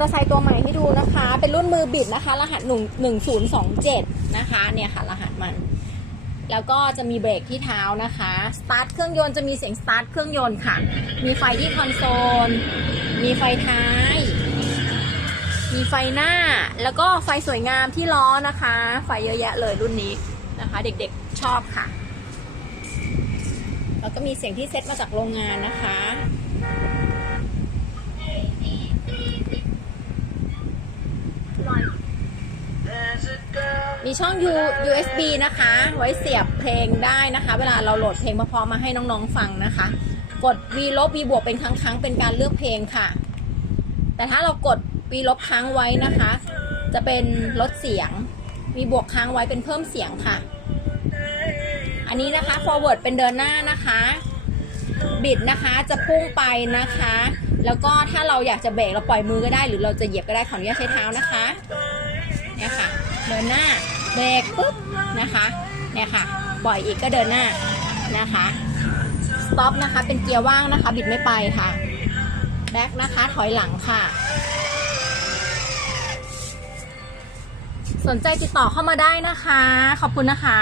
เตอร์ไซค์ตัวใหม่ให้ดูนะคะ เป็นรุ่นมือบิดนะคะ รหัสหนึ่งหนึ่งศูนย์สองเจ็ดนะคะ เนี่ยค่ะรหัสมัน แล้วก็จะมีเบรกที่เท้านะคะ สตาร์ทเครื่องยนต์จะมีเสียงสตาร์ทเครื่องยนต์ค่ะ มีไฟที่คอนโซล มีไฟท้าย มีไฟหน้า แล้วก็ไฟสวยงามที่ล้อนะคะ ไฟเยอะแยะเลยรุ่นนี้นะคะ เด็กๆชอบค่ะ แล้วก็มีเสียงที่เซ็ตมาจากโรงงานนะคะ มีช่อง U USB นะคะ ไว้เสียบเพลงได้นะคะ เวลาเราโหลดเพลงเพราะๆมาให้น้องๆฟังนะคะ กด V ลบ V บวกเป็นครั้งๆ เป็นการเลือกเพลงค่ะ แต่ถ้าเรากด V ลบค้างไว้นะคะ จะเป็นลดเสียง V บวกค้างไว้เป็นเพิ่มเสียงค่ะ อันนี้นะคะ forward เป็นเดินหน้านะคะ บิดนะคะจะพุ่งไปนะคะ แล้วก็ถ้าเราอยากจะเบรกเราปล่อยมือก็ได้ หรือเราจะเหยียบก็ได้ขออนุญาตใช้เท้านะคะ เดินหน้าเบรกปุ๊บนะคะเนี่ยค่ะปล่อยอีกก็เดินหน้านะคะสต็อปนะคะเป็นเกียร์ว่างนะคะ บิดไม่ไปค่ะแบ็คนะคะถอยหลังค่ะ สนใจติดต่อเข้ามาได้นะคะ ขอบคุณนะคะ